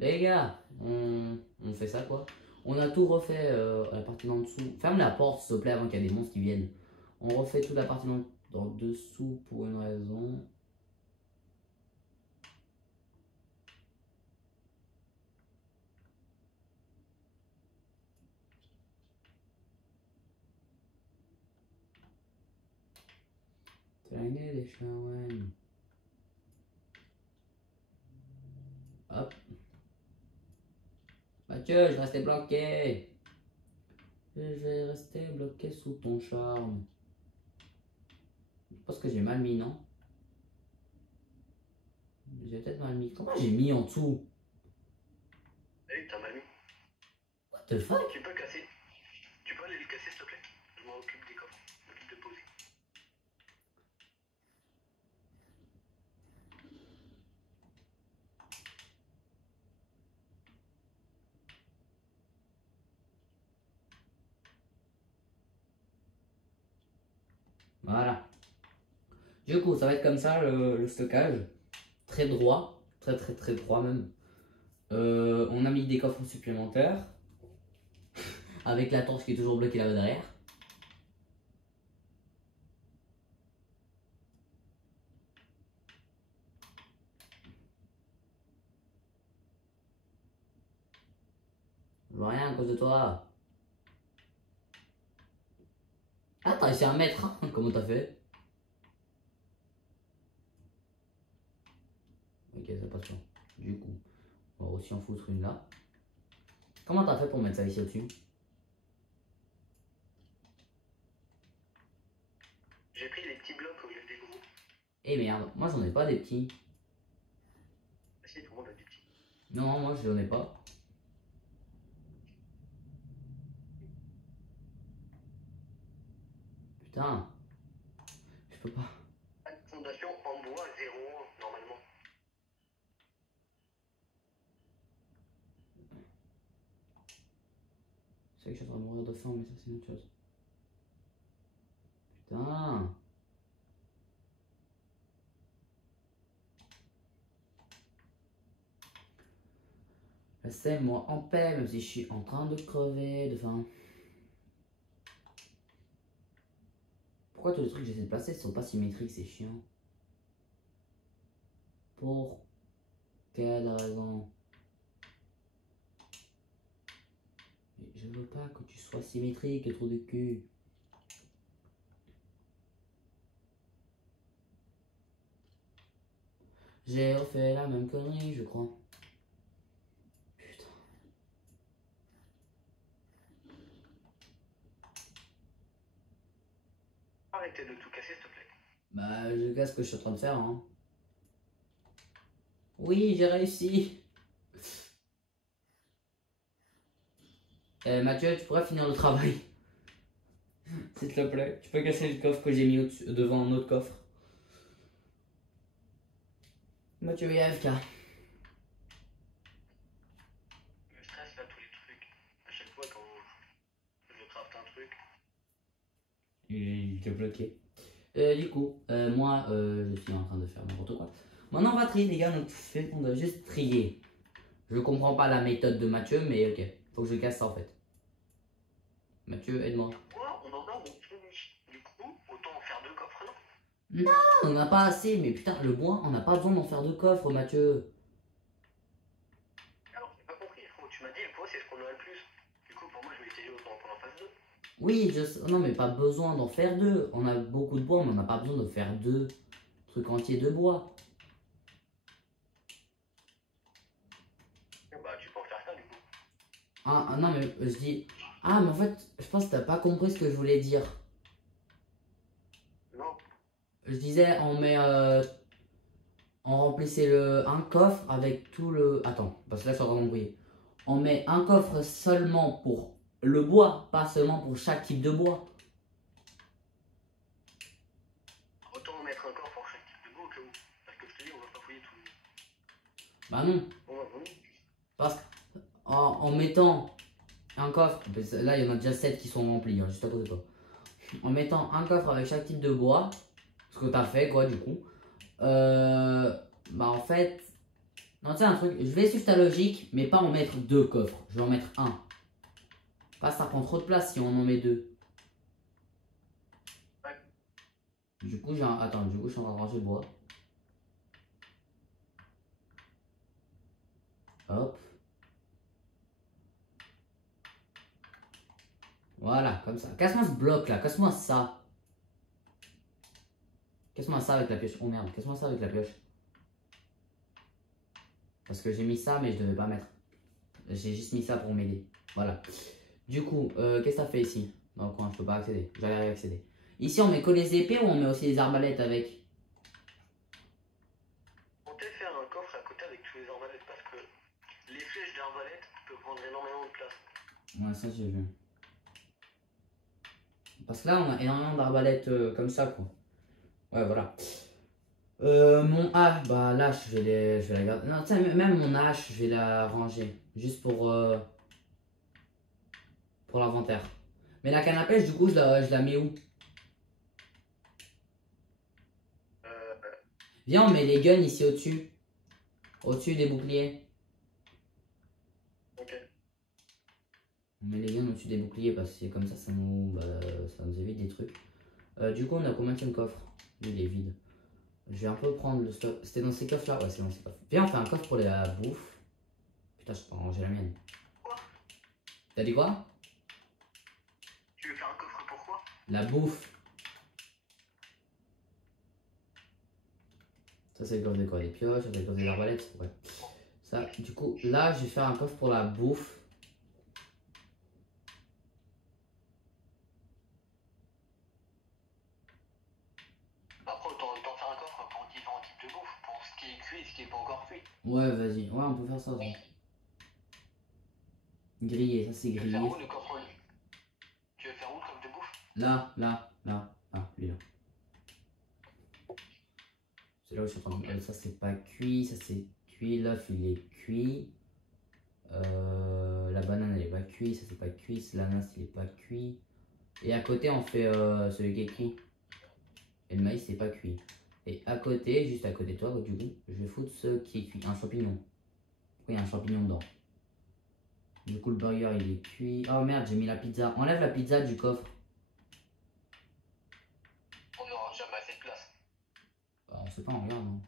Les gars, on fait ça quoi? On a tout refait à la partie d'en dessous. Ferme la porte s'il te plaît avant qu'il y ait des monstres qui viennent. On refait toute la partie dans dessous pour une raison. Des Shawen. Hop. Mathieu, je restais bloqué. Je vais rester bloqué sous ton charme. Je pense que j'ai mal mis, non? J'ai peut-être mal mis. Comment j'ai mis en dessous? Hey, t'as mal mis. What the fuck? Tu peux casser. Tu peux aller le casser, s'il te plaît. Je m'en occupe des coffres. Je m'occupe de poser. Voilà. Du coup, ça va être comme ça le stockage. Très droit. Très droit même. On a mis des coffres supplémentaires. Avec la torche qui est toujours bloquée là-bas derrière. Je vois rien à cause de toi. Ah, t'as réussi à un mètre, hein? Comment t'as fait? Ok, ça passe pas. Du coup, on va aussi en foutre une là. Comment t'as fait pour mettre ça ici au-dessus? J'ai pris les petits blocs au lieu des gros. Eh merde, moi j'en ai pas des petits. Ah si, tout le monde a des petits. Non, moi je n'en ai pas. Putain, je peux pas. Fondation en bois 0 normalement. C'est que je suis en train de mourir de faim, mais ça c'est une autre chose. Putain. Laissez-moi en paix, même si je suis en train de crever de faim. Pourquoi tous les trucs que j'essaie de placer sont pas symétriques, c'est chiant. Pour quelle raison? Mais je veux pas que tu sois symétrique, trop de cul. J'ai refait la même connerie, je crois. Putain. Arrêtez de tout casser, s'il te plaît. Bah, je casse ce que je suis en train de faire, hein. Oui, j'ai réussi. Mathieu, tu pourrais finir le travail. S'il te plaît, tu peux casser le coffre que j'ai mis devant un autre coffre. Mathieu est AFK. Je stresse là tous les trucs. À chaque fois quand je craft un truc. Il était bloqué. Du coup, moi, je suis en train de faire n'importe quoi. Maintenant, on va trier, les gars. Donc, on doit juste trier. Je comprends pas la méthode de Mathieu, mais ok. Faut que je casse ça en fait. Mathieu, aide-moi. Moi, on en a fini. Du coup, autant en faire 2 coffres, non? Non, on n'a pas assez. Mais putain, le bois, on n'a pas besoin d'en faire deux coffres, Mathieu. Alors, j'ai pas compris, frérot. Tu m'as dit le bois, c'est ce qu'on a le plus. Du coup, pour moi, je m'étais dit autant qu'on en fasse 2. Oui, non, mais pas besoin d'en faire deux. On a beaucoup de bois, mais on n'a pas besoin de faire deux trucs entiers de bois. Bah, tu peux en faire ça, du coup. Ah, non, mais je dis. Ah, mais en fait, je pense que t'as pas compris ce que je voulais dire. Non. Je disais, on remplissait un coffre avec tout le. Attends, parce que là, je suis en train d'embrouiller. On met un coffre seulement pour le bois, pas seulement pour chaque type de bois. Autant en mettre un coffre pour chaque type de bois au cas où. Parce que je te dis, on va pas fouiller tout. Bah non, On va vraiment. parce qu'en mettant un coffre, là il y en a déjà 7 qui sont remplis, hein, juste à côté de toi. En mettant un coffre avec chaque type de bois, ce que t'as fait quoi du coup, bah en fait, Non, tu sais un truc, je vais suivre ta logique, mais pas en mettre deux coffres. Je vais en mettre un. Pas, ça prend trop de place si on en met deux. Ouais. Du coup, attends, du coup, je suis en train de ranger le bois. Hop. Voilà, comme ça. Casse-moi ce bloc là, casse-moi ça. Casse-moi ça avec la pioche. Oh merde, casse-moi ça avec la pioche. Parce que j'ai mis ça, mais je devais pas mettre. J'ai juste mis ça pour m'aider. Voilà. Du coup, qu'est-ce que t'as fait ici? Dans le coin, je peux pas accéder. J'arrive à accéder. Ici, on met que les épées ou on met aussi les arbalètes avec? On peut faire un coffre à côté avec tous les arbalètes parce que les flèches d'arbalète peuvent prendre énormément de place. Ouais, ça j'ai vu. Parce que là, on a énormément d'arbalètes comme ça, quoi. Ouais, voilà. Mon hache, bah là, je vais la garder. Non, tu sais, même mon hache, je vais la ranger. Juste pour l'inventaire. Mais la canne à pêche, du coup, je la mets où? Euh, Viens, on met les guns ici au-dessus. Au-dessus des boucliers. ok. On met les guns au-dessus des boucliers parce que comme ça nous évite des trucs. Du coup, on a combien de coffres? Lui, il est vide. Je vais un peu prendre le stock. C'était dans ces coffres là? Ouais, c'est dans ces coffres. Viens, on fait un coffre pour la bouffe. Putain, je peux ranger la mienne. Quoi? T'as dit quoi? Tu veux faire un coffre pourquoi? La bouffe. Ça, c'est le coffre de quoi? Des pioches, ça, c'est le coffre des arbalètes. Ouais. Ça, du coup, là, je vais faire un coffre pour la bouffe. Après, autant faire un coffre pour différents types de bouffe, pour ce qui est cuit et ce qui est pas encore cuit. Ouais, vas-y. Ouais, on peut faire ça. Grillé, ça c'est Tu veux faire grillé. où le coffre? Tu veux faire où le coffre de bouffe? Là. Ah, lui là. C'est là où je suis en train de. Ça c'est pas cuit, ça c'est cuit. L'œuf il est cuit. La banane elle est pas cuite, ça c'est pas cuit. L'ananas il est pas cuit. Et à côté on fait celui qui est cuit. Et le maïs c'est pas cuit. Et à côté, juste à côté de toi, du coup, je vais foutre ce qui est cuit. Un champignon. Pourquoi il y a un champignon dedans? Du coup le burger il est cuit. Oh merde, j'ai mis la pizza. Enlève la pizza du coffre. On n'aura jamais assez de place. Bah, on sait pas, on regarde. Hein.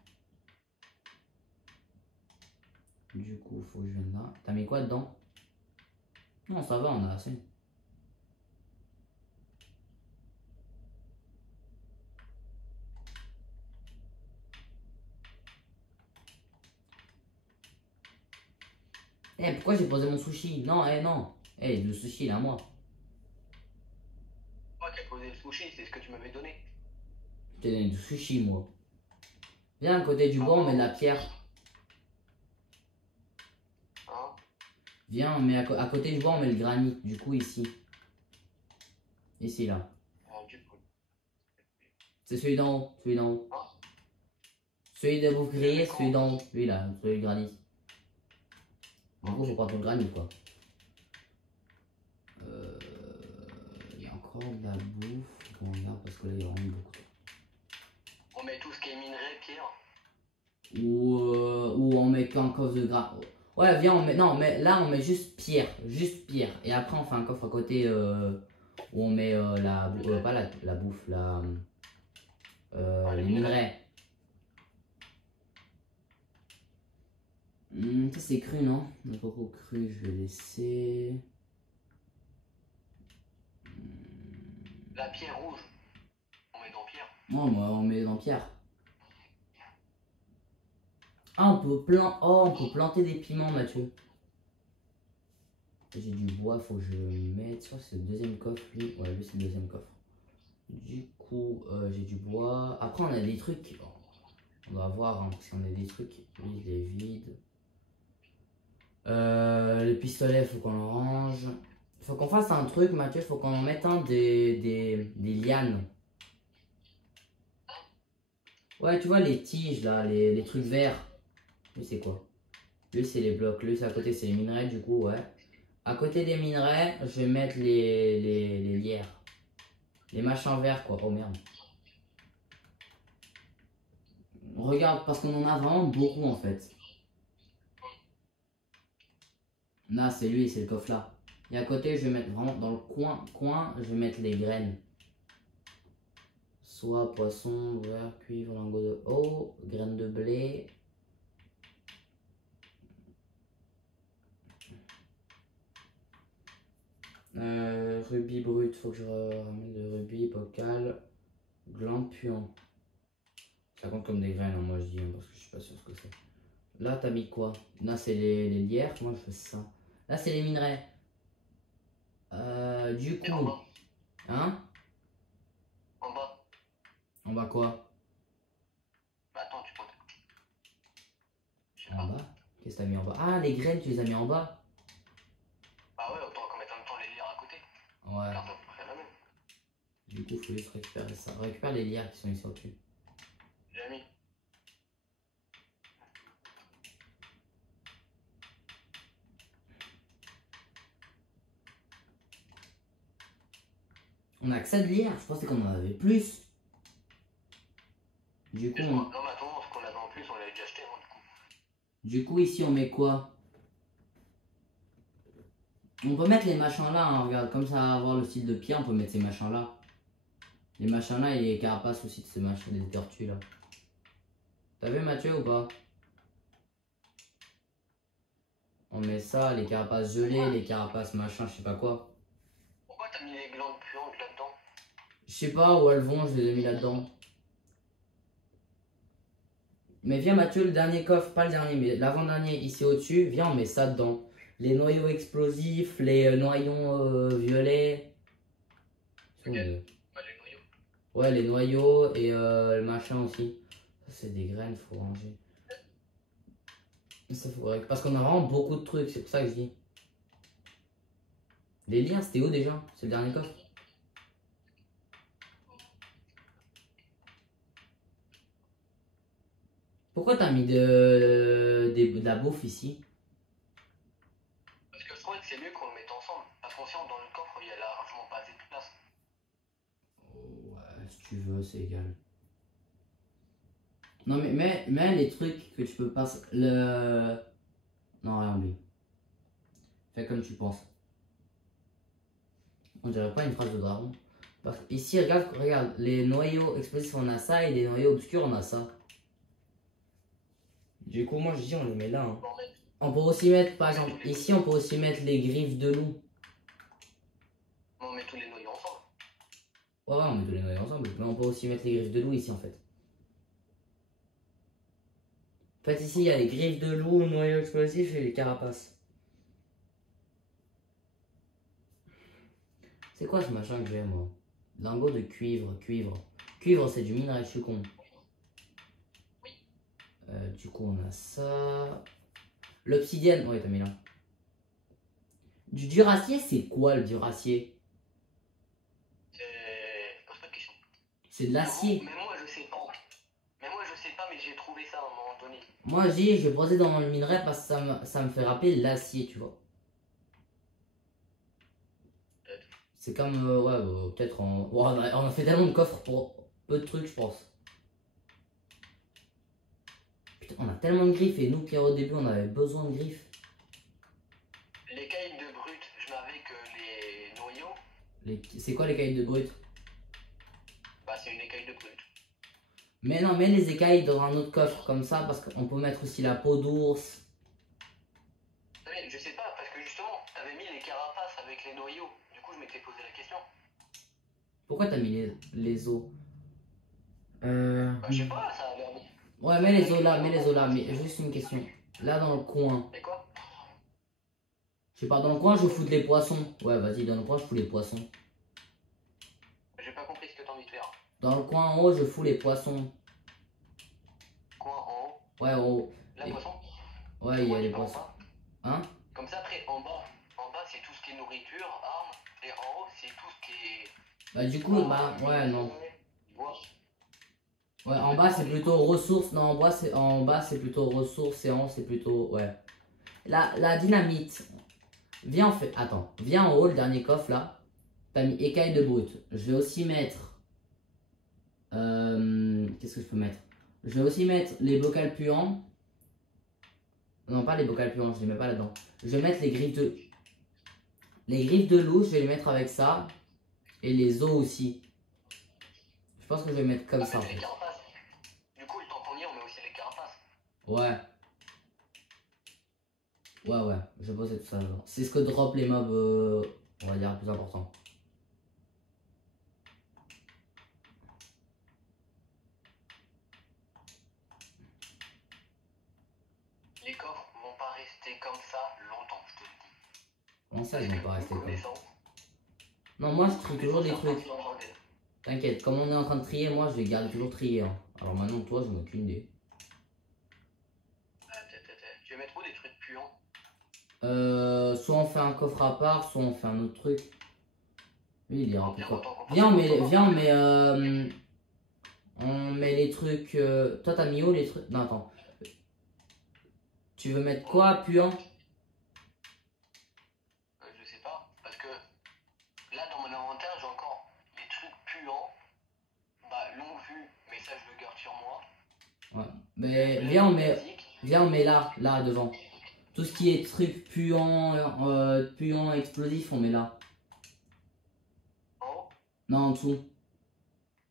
Du coup, faut que je vienne là. T'as mis quoi dedans? Non, ça va, on a assez. Eh, pourquoi j'ai posé mon sushi? Non, non. Eh, le sushi, il est à moi. Moi qui ai posé le sushi, c'est ce que tu m'avais donné. Je t'ai donné du sushi, moi. Viens, à côté du bois, on met de la pierre. Hein? Viens, on met à côté du bois, on met le granit. Du coup, ici. Ici, là. Du coup. C'est celui d'en haut. Celui d'en haut. Hein? Celui de bouffe grillée, celui d'en haut. Lui, là, celui du granit. Du coup, faut prendre tout le granit, quoi. Il y a encore de la bouffe. Faut qu'on regarde parce que là, il y a vraiment beaucoup. On met tout ce qui est minerai, pierre. Ou on met qu'un coffre de gras. Ouais, viens, on met. Non, mais là, on met juste pierre. Juste pierre. Et après, on fait un coffre à côté où on met pas la bouffe, les minerais. Ça, c'est cru, non? Le coco cru, je vais laisser. La pierre rouge. On met dans pierre. Non, on met dans pierre. Ah, on peut planter des piments, Mathieu. J'ai du bois, faut que je le mette. Je crois que c'est le deuxième coffre, lui. Ouais, lui, c'est le deuxième coffre. Du coup, j'ai du bois. Après, on a des trucs. On va voir, hein, parce qu'on a des trucs. Lui, il est vide. Le pistolet, faut qu'on le range. Faut qu'on fasse un truc, Mathieu. Faut qu'on en mette un des lianes. Ouais, tu vois, les tiges, là, les trucs verts. Lui, c'est quoi? Lui, c'est les blocs. Lui, c'est à côté, c'est les minerais, du coup, ouais. À côté des minerais, je vais mettre les lierres. Les machins verts, quoi. Oh merde. Regarde, parce qu'on en a vraiment beaucoup, en fait. Là, c'est lui, c'est le coffre là. Et à côté, je vais mettre vraiment dans le coin, je vais mettre les graines. Soit poisson, beurre, cuivre, lingot de eau, graines de blé. Rubis brut, faut que je ramène le rubis, bocal, gland puant. Ça compte comme des graines, hein, moi je dis, hein, parce que je suis pas sûr ce que c'est. Là, t'as mis quoi? Là, c'est les lierres, moi je fais ça. Là, c'est les minerais. Du Et en coup, bas, hein? en bas. En bas quoi? Bah attends, tu comptes. Je sais En pas. bas? Qu'est-ce que t'as mis en bas? Ah, les graines, tu les as mis en bas? Ah ouais, autant qu'on mette en même temps les lire à côté. Ouais. Regarde à peu près la même. Du coup, faut juste récupérer ça. Récupère les lierres qui sont ici au-dessus. J'ai mis. On a que ça de lierre, je pensais qu'on en avait plus. Du coup, Non, mais attends, ce qu'on avait en plus, on l'avait déjà acheté, hein, du coup, ici, on met quoi? On peut mettre les machins là, hein, regarde, comme ça va avoir le style de pierre, on peut mettre ces machins là. Les machins là et les carapaces aussi de ces machins, des tortues là. T'as vu Mathieu ou pas? On met ça, les carapaces gelées, les carapaces machin, je sais pas quoi. Pourquoi t'as mis les glandes puantes là-dedans? Je sais pas où elles vont, je les ai mis là-dedans. Mais viens Mathieu, le dernier coffre, pas le dernier, mais l'avant-dernier, ici au-dessus, viens on met ça dedans. Les noyaux explosifs, les noyaux violets. Ok. Ouais, Ouais, les noyaux. ouais, les noyaux et le machin aussi. Ça c'est des graines, faut ranger. Ça faudrait... Parce qu'on a vraiment beaucoup de trucs, c'est pour ça que je dis. Les liens, c'était où déjà? C'est le dernier coffre? Pourquoi t'as mis de la bouffe ici? Parce que je trouvais que c'est mieux qu'on le mette ensemble. Parce qu'on sait dans le coffre, il y a largement pas assez de place. Ouais, si tu veux, c'est égal. Non mais mets les trucs que tu peux pas... Le... Non, rien oublie. Fais comme tu penses. On dirait pas une phrase de dragon. Parce que ici, regarde, les noyaux explosifs on a ça et les noyaux obscurs on a ça. Du coup, moi je dis on les met là. Hein. On peut aussi mettre, par exemple, ici on peut aussi mettre les griffes de loup. On met tous les noyaux ensemble. Ouais, on met tous les noyaux ensemble. Mais on peut aussi mettre les griffes de loup ici en fait. En fait, ici il y a les griffes de loup, noyaux explosifs et les carapaces. C'est quoi ce machin que j'ai moi? Lingot de cuivre, cuivre. Cuivre c'est du minerai, je suis con. Du coup on a ça. L'obsidienne, ouais t'as mis là. Du duracier c'est quoi le duracier? Pose pas de questions. C'est de l'acier. Mais moi je sais pas. Mais j'ai trouvé ça à un moment donné. Moi je dis je vais poser dans le minerai parce que ça me fait rappeler l'acier tu vois. C'est comme, ouais, peut-être en... Ouais, on a fait tellement de coffres pour peu de trucs je pense. Putain, on a tellement de griffes et nous qui au début on avait besoin de griffes. Les cailles de brut, je n'avais que les noyaux. C'est quoi les écailles de brut? Bah c'est une écaille de brut. Mais non, mets les écailles dans un autre coffre comme ça parce qu'on peut mettre aussi la peau d'ours. Mais je sais pas, parce que justement, t'avais mis les carapaces avec les noyaux. Du coup, je m'étais posé la question. Pourquoi t'as mis les os? Bah, je sais pas, ça a l'air bien. Ouais, mets les os là, mais juste une question. Là dans le coin. Et quoi? Je sais pas, dans le coin je fous les poissons. Ouais, vas-y, dans le coin je fous les poissons. J'ai pas compris ce que t'as envie de faire. Dans le coin en haut je fous les poissons. Quoi en haut? Ouais, en haut. La poisson? Ouais, il y a les pas en poissons. bas. Hein? Comme ça, après, en bas c'est tout ce qui est nourriture, armes. Et en haut, c'est tout ce qui est. Bah du coup, bah ouais, non. Bois. Ouais, en bas c'est plutôt ressources. Non, en bas c'est plutôt ressources et en haut c'est plutôt. Ouais. La dynamite. Viens en fait. Attends. Viens en haut, le dernier coffre là. T'as mis écaille de brut. Je vais aussi mettre. Qu'est-ce que je peux mettre? Je vais aussi mettre les bocals puants. Non, pas les bocals puants, je les mets pas là-dedans. Je vais mettre les griffes de... Les griffes de loup, je vais les mettre avec ça. Et les os aussi. Je pense que je vais mettre comme ça. En Les fait. carapaces. Du coup, le temps qu'on y est, on met aussi les carapaces. Ouais. Ouais, je poser tout ça. C'est ce que drop les mobs, on va dire, plus important. Les coffres vont pas rester comme ça longtemps, je te le dis. Comment ça, ils vont pas rester comme ça? Connaissance. Non, moi je trie toujours des trucs. Dans le bordel. T'inquiète, comme on est en train de trier, moi je vais garder toujours trier. Hein. Alors maintenant, toi, je n'ai aucune idée. Tu veux mettre où des trucs puants? Soit on fait un coffre à part, soit on fait un autre truc. Lui, il est rempli quoi. Viens, on met les trucs. Toi, t'as mis où les trucs? Non, attends. Tu veux mettre quoi, puant? Je sais pas, parce que là dans mon inventaire j'ai encore des trucs puants. Bah longue vue, mais ça je le garde sur moi. Ouais. Mais viens, on met là devant. Tout ce qui est truc puant, puant, explosif, on met là. En haut? Non, en dessous.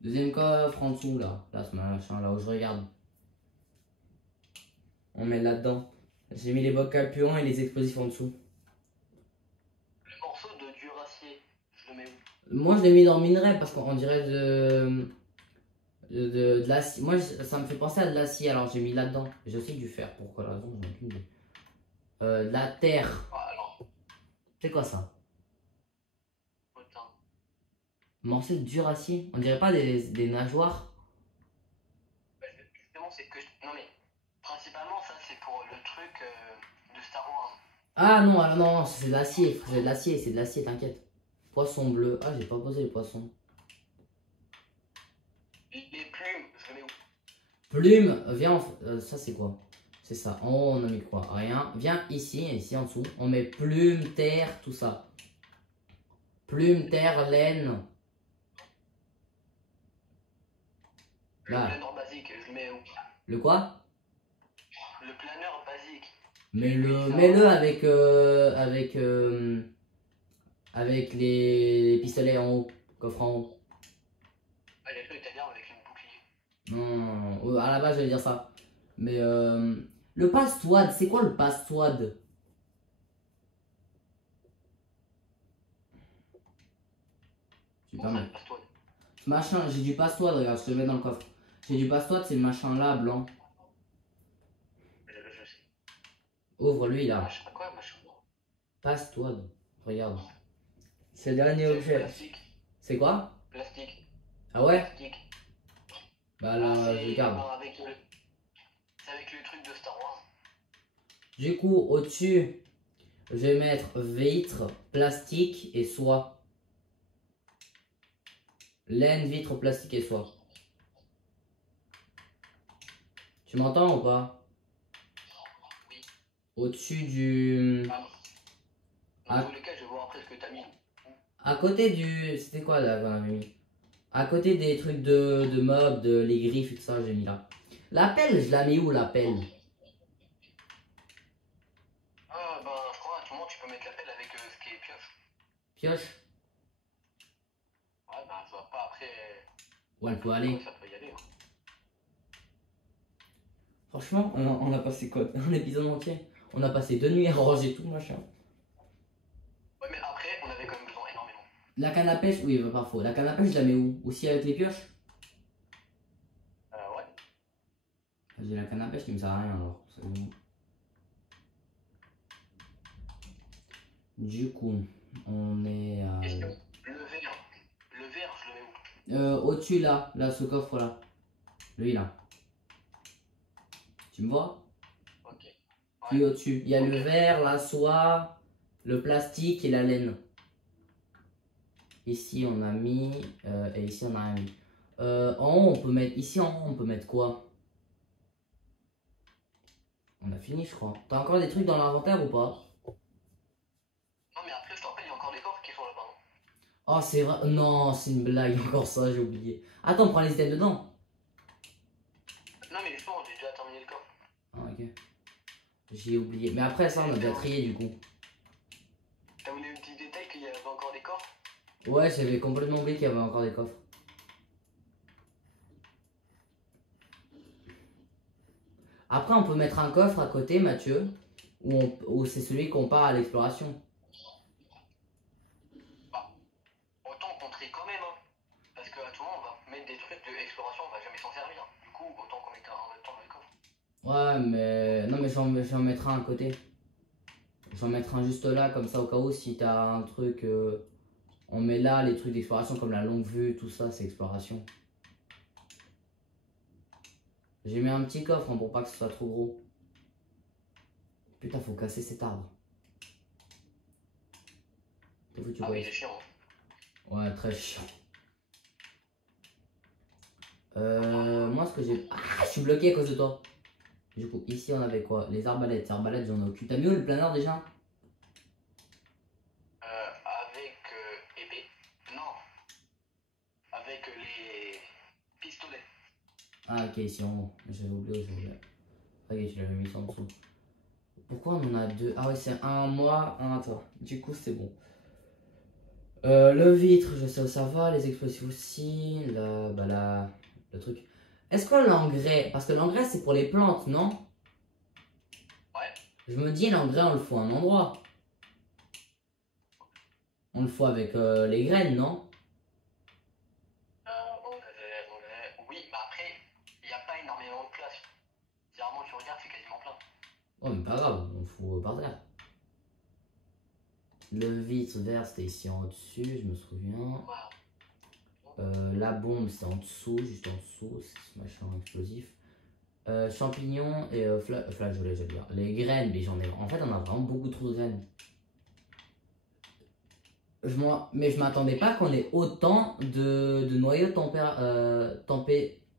Deuxième coffre, en dessous, là. Là, ce machin, là où je regarde. On met là-dedans. J'ai mis les bocals puants et les explosifs en dessous. Le morceau de duracier, je le mets où? Moi, je l'ai mis dans minerai parce qu'on dirait de l'acier. Moi, ça me fait penser à de l'acier, alors j'ai mis là-dedans. J'ai aussi du fer, pour quelle raison, j'en ai aucune idée. De la terre. Ah, alors, C'est quoi ça? putain. Morceau de duracier. On dirait pas des nageoires. Bah, justement, c'est que. Non, mais principalement, ça c'est pour le truc de Star Wars. Ah non, alors non, c'est de l'acier, c'est de l'acier, t'inquiète. Poisson bleu. Ah, j'ai pas posé les poissons. Les plumes, je le mets où? Plume, viens, ça c'est quoi? C'est ça. En haut, on a mis quoi? Rien. Viens ici, ici en dessous. On met plume, terre, tout ça. Plume, terre, laine. Le Là. planeur basique, je le mets où? Le quoi? Le planeur basique. Mets-le avec les pistolets en haut. Coffre en haut. Ah, les trucs c'est-à-dire avec une bouclier. Non, à la base, je vais dire ça. Mais le passe-toile, c'est quoi le passe-toile? Bon, ça, le passe-toi. Ce machin, j'ai du passe-toile, regarde, je te le mets dans le coffre. J'ai du passe-toile, c'est le machin là, blanc. Je sais. Ouvre lui là. Je sais pas quoi, machin. Passe-toile, regarde. C'est le dernier objet. Plastique. C'est quoi? Plastique. Ah ouais? Plastique. Bah là, je garde. C'est avec le truc de Star Wars. Du coup, au-dessus, je vais mettre vitre, plastique et soie. Laine, vitre, plastique et soie. Tu m'entends ou pas? Oui. Au-dessus du... Dans tous les cas, je vais voir après ce que t'as mis. À côté du... C'était quoi là qu'on avait mis? À côté des trucs de mobs, de les griffes et tout ça, j'ai mis là. La pelle, je la mets où la pelle? Ah, ben, je crois à tout moment, tu peux mettre la pelle avec ce qui est pioche. Pioche? Ouais, ben, je vois pas après. Où elle peut aller? Ça peut y aller. Hein. Franchement, on a passé quoi? Un épisode entier. On a passé 2 nuits à ranger tout machin. Ouais, mais après, on avait quand même besoin énormément. La canne à pêche, oui, bah, parfois. La canne à pêche, je la mets où? Aussi avec les pioches? Ouais. J'ai la canne à pêche qui me sert à rien alors. Du coup, on est à... Question. Le verre, je le mets où? Au-dessus là, ce coffre là. Lui là. Tu me vois? Ok. Puis au-dessus. Il y a le verre, la soie, le plastique et la laine. Ici on a mis. Et ici on a rien mis. En haut on peut mettre. Ici en haut on peut mettre quoi? On a fini je crois. T'as encore des trucs dans l'inventaire ou pas? Non, mais après, je te rappelle, il y a encore des coffres qui sont là-bas. Oh c'est vrai. Non, c'est une blague encore ça, j'ai oublié. Attends, on prend les items dedans. Non, mais justement, j'ai déjà terminé le coffre. Ah ok. J'ai oublié. Mais après ça, on a déjà trié du coup. T'as oublié le petit détail qu'il y avait encore des coffres? Ouais, j'avais complètement oublié qu'il y avait encore des coffres. Après, on peut mettre un coffre à côté, Mathieu, où c'est celui qu'on part à l'exploration. Bah, autant qu'on trie quand même, hein. Parce qu'à tout moment, on va mettre des trucs de exploration, on va jamais s'en servir. Du coup, autant qu'on mette en même temps dans le coffre. Ouais, mais... Non, mais j'en mettrai un à côté. J'en mettrai un juste là, comme ça, au cas où, si t'as un truc... On met là les trucs d'exploration, comme la longue vue, tout ça, c'est exploration. J'ai mis un petit coffre hein, pour pas que ce soit trop gros. Putain, faut casser cet arbre. T'es foutu, Ah quoi. oui, c'est chiant. Ouais, très chiant. Moi, ce que j'ai... Ah, je suis bloqué à cause de toi. Du coup, ici, on avait quoi? Les arbalètes. Les arbalètes, j'en ai aucune. T'as mis où le planeur déjà? Avec épée. Non. Avec les pistolets. Ah, ok, ici en haut. J'avais oublié, Ok, je l'avais mis en dessous. Pourquoi on en a deux? Ah ouais, c'est un moi, un à toi. Du coup, c'est bon. Le vitre, je sais où ça va. Les explosifs aussi. Le truc. Est-ce que l'engrais... Parce que l'engrais, c'est pour les plantes, non? Ouais. Je me dis, l'engrais, on le fout à un endroit. On le fout avec les graines, non? Oui, mais après, il n'y a pas énormément de place. Généralement, tu regardes, c'est quasiment plein. Ouais, mais pas grave, on le fout par terre. Le vitre vert, c'était ici en dessus, je me souviens. La bombe, c'est en dessous, juste en dessous, c'est ce machin explosif. Champignons et flageolets, j'allais dire. Les graines, mais j'en ai. En fait, on a vraiment beaucoup trop de graines. Mais je m'attendais pas qu'on ait autant de noyaux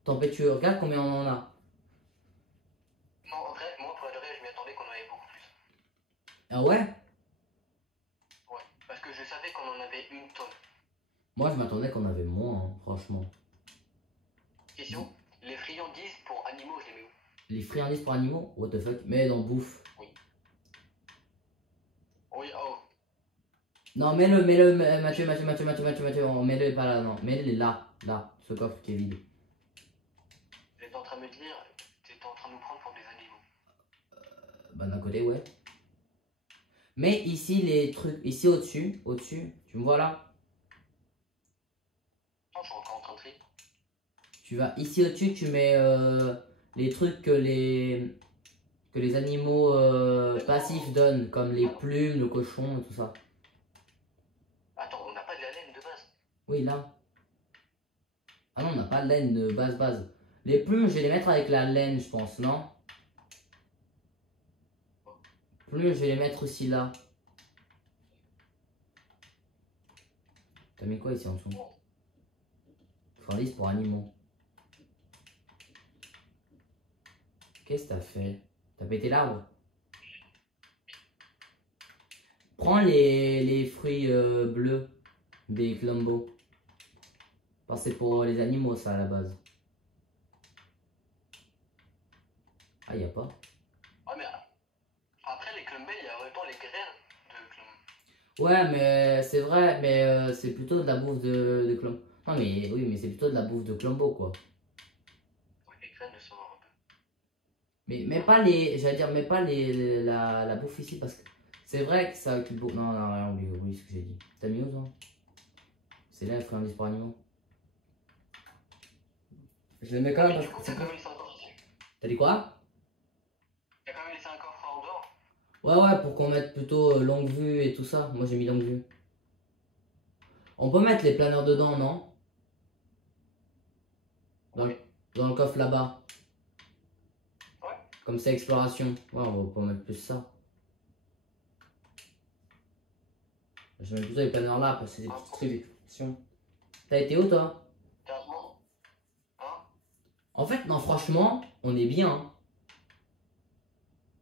tempétueux. Regarde combien on en a. Non, en vrai, moi, pour être vrai, je m'y attendais qu'on en avait beaucoup plus. Ah ouais? Ouais, parce que je savais qu'on en avait une tonne. Moi, je m'attendais qu'on avait moins, hein, franchement. Question, les friandises pour animaux, je les mets où? Les friandises pour animaux? What the fuck? Mais dans bouffe. Oui, oh. Non, Mathieu, on mets-le pas là, non. Mets-le là, ce coffre qui est vide. J'étais en train de me dire, t'étais en train de nous prendre pour des animaux. Bah, d'un côté, ouais. Mais ici, les trucs, ici au-dessus, tu me vois là? Non, je suis encore en train de trier. Tu vas ici au-dessus, tu mets les trucs que les animaux passifs donnent, comme les plumes, le cochon et tout ça. Attends, on n'a pas de la laine de base. Oui, là. Ah non, on n'a pas de laine de base. Les plumes, je vais les mettre avec la laine, je pense, non? Plumes, je vais les mettre aussi là. T'as mis quoi ici en dessous? Friandises pour animaux. Qu'est-ce que t'as fait? T'as pété l'arbre? Prends les fruits bleus des Clumbo. Parce que c'est pour les animaux ça à la base. Ah y'a pas. Ouais, mais après les clumbés, il y a autant les graines de clumb. Ouais mais c'est vrai, mais c'est plutôt de la bouffe de Clumbo. Non mais oui mais c'est plutôt de la bouffe de Clumbo quoi. Ouais, les graines de savoir un peu. Mais pas les. J'allais dire mais pas la bouffe ici parce que c'est vrai que ça occupe beaucoup. Non non rien oublie ce que j'ai dit. T'as mis où toi? C'est là les friandises pour animaux. Je les mets quand même parce que c'est quoi? T'as dit quoi? T'as quand même laissé un coffre en dehors? Ouais, pour qu'on mette plutôt longue vue et tout ça. Moi j'ai mis longue vue. On peut mettre les planeurs dedans, non? Dans le coffre là-bas. Ouais. Comme c'est exploration. Ouais, on va pas mettre plus ça. Je mets plutôt les planeurs là parce que c'est des petites trucs d'exploration. T'as été où toi? Hein? En fait, non, franchement, on est bien. Hein.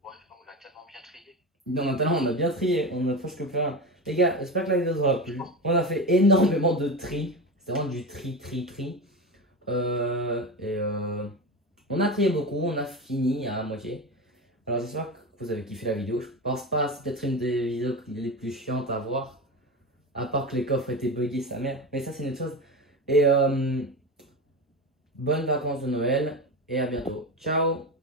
Ouais, on a tellement bien trié. Non, maintenant on a bien trié, on a presque plus rien. Les gars, j'espère que la vidéo vous aura plu. On a fait énormément de tri. C'était vraiment du tri. On a trié beaucoup, on a fini à moitié. Alors j'espère que que vous avez kiffé la vidéo. Je pense pas, c'est peut-être une des vidéos les plus chiantes à voir. À part que les coffres étaient buggés, sa mère. Mais ça, c'est une autre chose. Et bonnes vacances de Noël et à bientôt. Ciao!